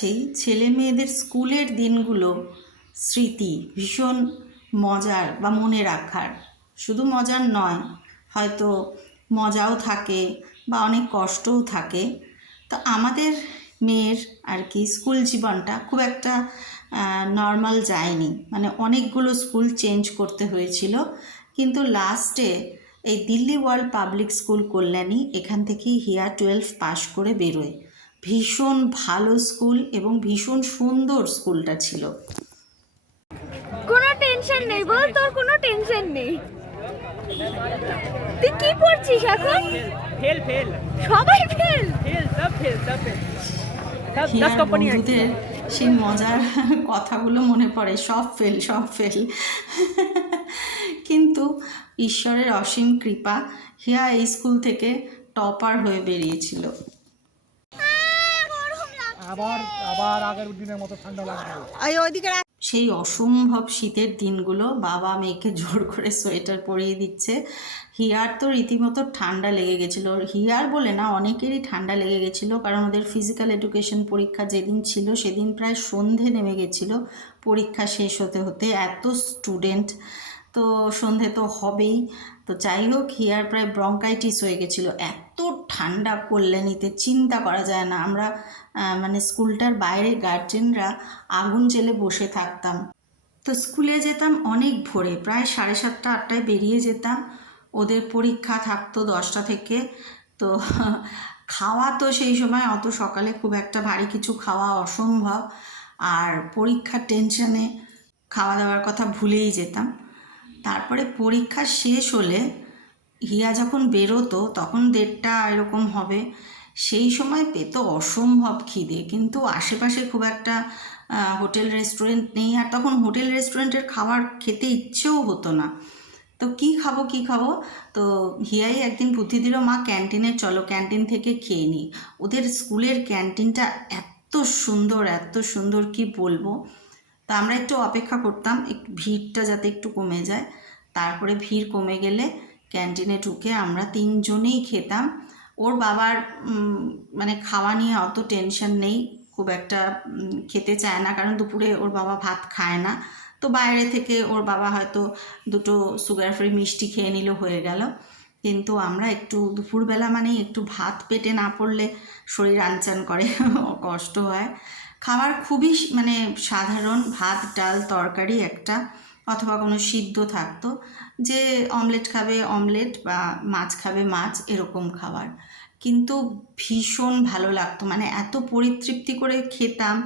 কাছেই ছেলে মেয়েদের স্কুলের দিনগুলো স্মৃতি ভীষণ মজার বা মনে রাখার। শুধু মজার নয়, হয়তো মজাও থাকে বা অনেক কষ্টও থাকে। তো আমাদের মেয়ের আর কি স্কুল জীবনটা খুব একটা নর্মাল যায়নি। মানে অনেকগুলো স্কুল চেঞ্জ করতে হয়েছিল। কিন্তু লাস্টে এই Delhi world public school Kalyani এখান থেকেই হিয়া টুয়েলভ পাশ করে বেরোয়। ভীষণ ভালো স্কুল এবং ভীষণ সুন্দর স্কুলটা ছিল। কোনো টেনশন নেই বল তোর কোনো টেনশন নেই। তুই কি পড়ছিস এখন? Fail fail. সবাই ফেল? ফেল সব ফেল সব ফেল। সেই মজার কথাগুলো মনে পড়ে সব ফেল সব ফেল। কিন্তু ঈশ্বরের অসীম কৃপা হিয়া এই স্কুল থেকে টপার হয়ে বেরিয়েছিল। আবার আবার আগের দিনের মতো ঠান্ডা লাগবে। ওইদিকে সেই অসম্ভব শীতের দিনগুলো বাবা মেয়েকে জোর করে সোয়েটার পরিয়ে দিচ্ছে। হিয়ার তো রীতিমতো ঠান্ডা লেগে গেছিল। হিয়ার বলে না, অনেকেরই ঠান্ডা লেগে গেছিল কারণ ওদের ফিজিক্যাল এডুকেশন পরীক্ষা যেদিন ছিল, সেদিন প্রায় সন্ধে নেমে গেছিল। পরীক্ষা শেষ হতে হতে এত স্টুডেন্ট তো সন্ধে তো হবেই। তো যাই হোক, হিয়ার প্রায় ব্রঙ্কাইটিস হয়ে গেছিল। এত ঠান্ডা কল্যাণীতে চিন্তা করা যায় না। আমরা মানে স্কুলটার বাইরে গার্জেনরা আগুন জেলে বসে থাকতাম। তো স্কুলে যেতাম অনেক ভোরে, প্রায় সাড়ে সাতটা, আটটায় বেরিয়ে যেতাম। ওদের পরীক্ষা থাকতো দশটা থেকে। তো খাওয়া তো সেই সময় অত সকালে খুব একটা ভারী কিছু খাওয়া অসম্ভব। আর পরীক্ষার টেনশনে খাওয়া দাওয়ার কথা ভুলেই যেতাম। তারপরে পরীক্ষা শেষ হলে হিয়া যখন বেরোতো, তখন দেড়টা এরকম হবে। সেই সময় পেত অসম্ভব খিদে। কিন্তু আশেপাশে খুব একটা হোটেল, রেস্টুরেন্ট নেই। আর তখন হোটেল, রেস্টুরেন্টের খাবার খেতে ইচ্ছেও হতো না। তো কি খাব কি খাব? তো হিয়াই একদিন বুদ্ধি দিল, মা, ক্যান্টিনে চলো, ক্যান্টিন থেকে খেয়ে নিই ওদের স্কুলের ক্যান্টিনটা এত সুন্দর এত সুন্দর, কি বলব? তা আমরা একটু অপেক্ষা করতাম, একটু ভিড়টা যাতে একটু কমে যায়। তারপরে ভিড় কমে গেলে ক্যান্টিনে ঢুকে আমরা তিনজনেই খেতাম। ওর বাবার মানে খাওয়া নিয়ে অত টেনশন নেই, খুব একটা খেতে চায় না, কারণ দুপুরে ওর বাবা ভাত খায় না। তো বাইরে থেকে ওর বাবা হয়তো দুটো সুগার ফ্রি মিষ্টি খেয়ে নিল, হয়ে গেল। কিন্তু আমরা একটু দুপুরবেলা মানেই একটু ভাত পেটে না পড়লে শরীর আনচান করে, কষ্ট হয়। খাবার খুবই মানে সাধারণ, ভাত, ডাল, তরকারি একটা। অথবা কোনো সিদ্ধ থাকতো যে অমলেট খাবে অমলেট বা মাছ খাবে মাছ, এরকম খাবার। কিন্তু ভীষণ ভালো লাগতো। মানে এত পরিতৃপ্তি করে খেতাম,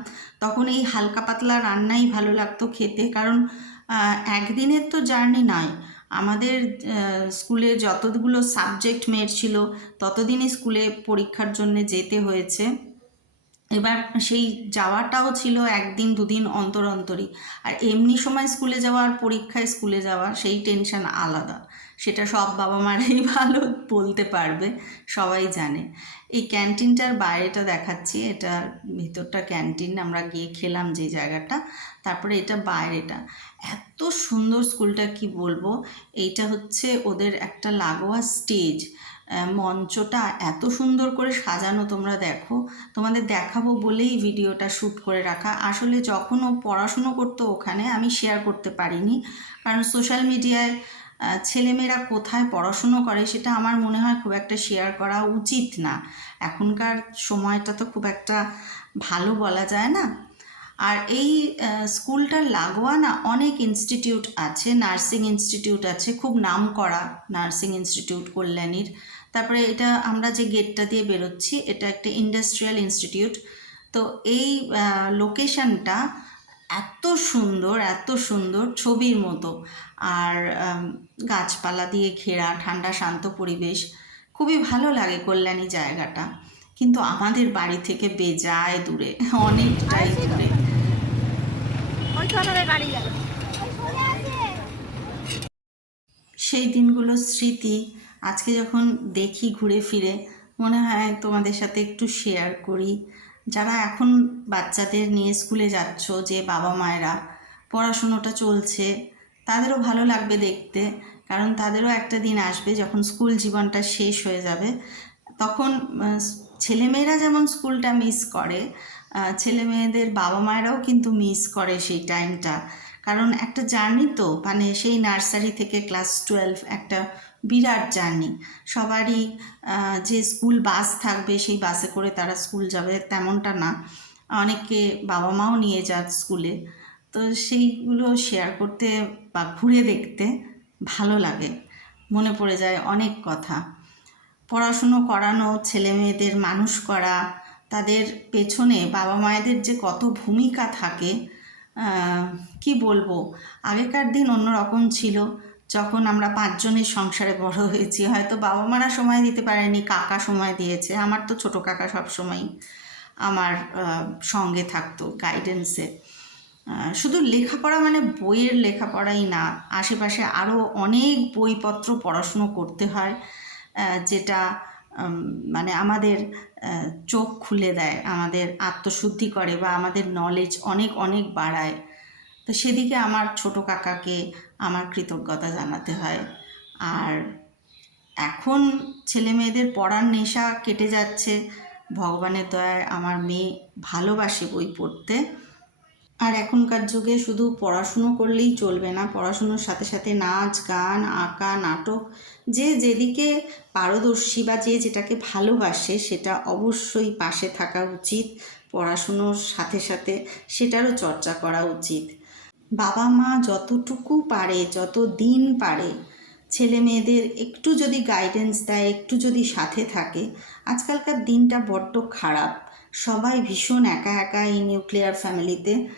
তখন এই হালকা পাতলা রান্নাই ভালো লাগতো খেতে। কারণ একদিনের তো জার্নি নয়। আমাদের স্কুলে যতগুলো সাবজেক্ট মেয়ের ছিল, ততদিনই স্কুলে পরীক্ষার জন্য যেতে হয়েছে। এবার সেই যাওয়াটাও ছিল একদিন দুদিন অন্তর অন্তরই। আর এমনি সময় স্কুলে যাওয়া আর পরীক্ষায় স্কুলে যাওয়া, সেই টেনশন আলাদা। সেটা সব বাবা মারাই ভালো বলতে পারবে, সবাই জানে। এই ক্যান্টিনটার বাইরেটা দেখাচ্ছি, এটা ভিতরটা ক্যান্টিন আমরা গিয়ে খেলাম যে জায়গাটা, তারপরে এটা বাইরেটা। এত সুন্দর স্কুলটা কি বলব? এইটা হচ্ছে ওদের একটা লাগোয়া স্টেজ মঞ্চটা এত সুন্দর করে সাজানো তোমরা দেখো। তোমাদের দেখাবো বলেই ভিডিওটা শ্যুট করে রাখা। আসলে যখন ও পড়াশুনো করতো ওখানে, আমি শেয়ার করতে পারিনি। কারণ সোশ্যাল মিডিয়ায় ছেলেমেয়েরা কোথায় পড়াশুনো করে সেটা আমার মনে হয় খুব একটা শেয়ার করা উচিত না। এখনকার সময়টা তো খুব একটা ভালো বলা যায় না। আর এই স্কুলটার লাগোয়া না অনেক ইনস্টিটিউট আছে। নার্সিং ইনস্টিটিউট আছে খুব নাম করা নার্সিং ইনস্টিটিউট কল্যাণীর। তারপরে এটা আমরা যে গেটটা দিয়ে বেরোচ্ছি এটা একটা ইন্ডাস্ট্রিয়াল ইনস্টিটিউট তো এই লোকেশনটা এত সুন্দর এত সুন্দর ছবির মতো। আর গাছপালা দিয়ে ঘেরা ঠান্ডা শান্ত পরিবেশ। খুবই ভালো লাগে কল্যাণী জায়গাটা। কিন্তু আমাদের বাড়ি থেকে বেজায় দূরে অনেকটাই দূরে। সেই দিনগুলোর স্মৃতি, আজকে যখন দেখি ঘুরে ফিরে, মনে হয় তোমাদের সাথে একটু শেয়ার করি। যারা এখন বাচ্চাদের নিয়ে স্কুলে যাচ্ছ, যে বাবা মায়েরা, পড়াশুনোটা চলছে, তাদেরও ভালো লাগবে দেখতে, কারণ তাদেরও একটা দিন আসবে যখন স্কুল জীবনটা শেষ হয়ে যাবে। তখন ছেলেমেয়েরা যেমন স্কুলটা মিস করে ছেলে মেয়েদের বাবা মায়েরাও কিন্তু মিস করে সেই টাইমটা কারণ একটা জার্নি তো মানে সেই নার্সারি থেকে ক্লাস টুয়েলভ একটা বিরাট জার্নি সবারই যে স্কুল বাস থাকবে, সেই বাসে করে তারা স্কুল যাবে, তেমনটা না। অনেকে বাবা মাও নিয়ে যান স্কুলে তো সেইগুলো শেয়ার করতে বা ঘুরে দেখতে ভালো লাগে, মনে পড়ে যায় অনেক কথা। পড়াশুনো করানো, ছেলে মেয়েদের মানুষ করা তাদের পেছনে বাবা মায়েদের যে কত ভূমিকা থাকে কি বলব? আগেকার দিন অন্যরকম ছিল। যখন আমরা পাঁচজনের সংসারে বড় হয়েছি, হয়তো বাবা মারা সময় দিতে পারেনি, কাকা সময় দিয়েছে। আমার তো ছোট কাকা সব সময়ই আমার সঙ্গে থাকতো গাইডেন্সে শুধু লেখাপড়া মানে বইয়ের লেখাপড়াই না, আশেপাশে আরও অনেক বইপত্র পড়াশুনো করতে হয় যেটা মানে আমাদের চোখ খুলে দেয়, আমাদের আত্মশুদ্ধি করে বা আমাদের নলেজ অনেক অনেক বাড়ায়। তো সেদিকে আমার ছোট কাকাকে আমার কৃতজ্ঞতা জানাতে হয়। আর এখন ছেলে মেয়েদের পড়ার নেশা কেটে যাচ্ছে। ভগবানের দয়ায় আমার মেয়ে ভালোবাসে বই পড়তে। আর এখনকার যুগে শুধু পড়াশুনো করলেই চলবে না। পড়াশুনোর সাথে সাথে নাচ, গান, আঁকা, নাটক, যে যেদিকে পারদর্শী বা যে যেটাকে ভালোবাসে সেটা অবশ্যই পাশে থাকা উচিত। পড়াশুনোর সাথে সাথে সেটারও চর্চা করা উচিত। বাবা মা যতটুকু পারে, যত দিন পারে, ছেলে মেয়েদের একটু যদি গাইডেন্স দেয়, একটু যদি সাথে থাকে, আজকালকার দিনটা বড্ড খারাপ। সবাই ভীষণ একা একা এই নিউক্লিয়ার ফ্যামিলিতে।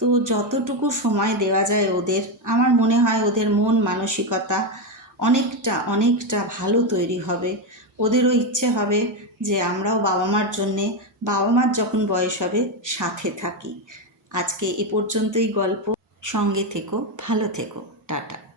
তো যতটুকু সময় দেওয়া যায় ওদের, আমার মনে হয় ওদের মন মানসিকতা অনেকটা অনেকটা ভালো তৈরি হবে। ওদেরও ইচ্ছে হবে যে আমরাও বাবা মার জন্যে বাবা মার যখন বয়স হবে, সাথে থাকি। আজকে এ পর্যন্তই গল্প। সঙ্গে থেকো, ভালো থেকো। টাটা।